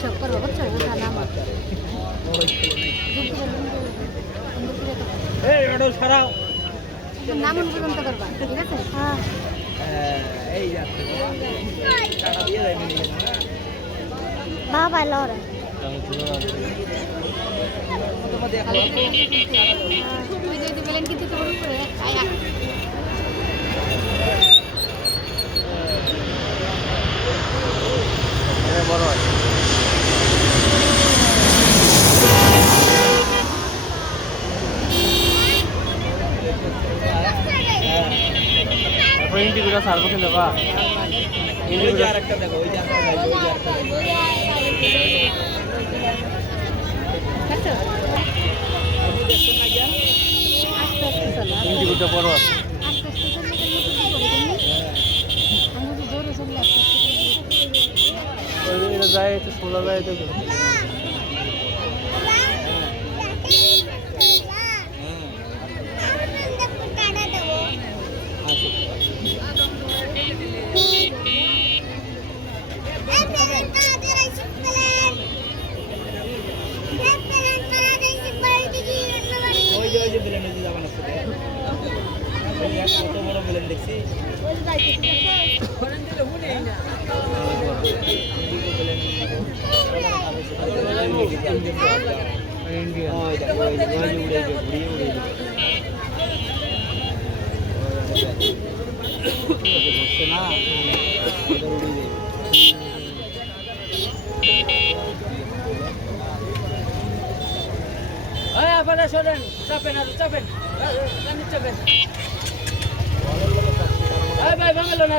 সব করবো বুঝছো ওঠা নামা নামন পর্যন্ত করবা ঠিক আছে বাবা লড়ে কিন্তু তোমার উপরে বড় হয় তারপরে ইন্ডিগুলো সার্ভ খেলে বা ইন্ডিগুলো আরেকটা দেখো ওই যে ইন্ডিগুলো বড় আছে যায় তো সোলা যায় তো শোনেন চাপেন আর চাপেন চাপেন ভাই ভাঙলো না